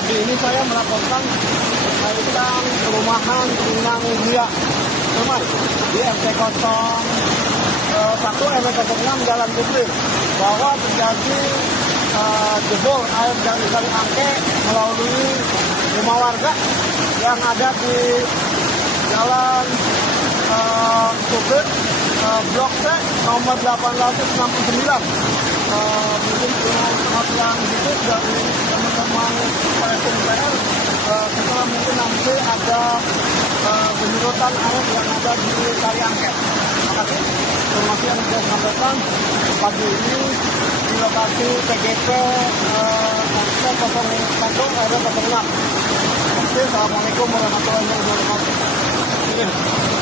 Pagi ini saya melaporkan tentang perumahan Pinang Mulia Permai di RT 01 RW 06 Jalan Putri bahwa terjadi jebol air dari kali angke melalui rumah warga yang ada di Jalan Supir Blok C nomor 869. Mungkin dengan penghasilan hidup dari teman-teman PSMPR setelah mungkin nanti ada penyurutan air yang ada di kali angke. Terima kasih. Informasi yang saya sampaikan pagi ini di lokasi TGP RT 01 RW 06. Assalamualaikum warahmatullahi wabarakatuh.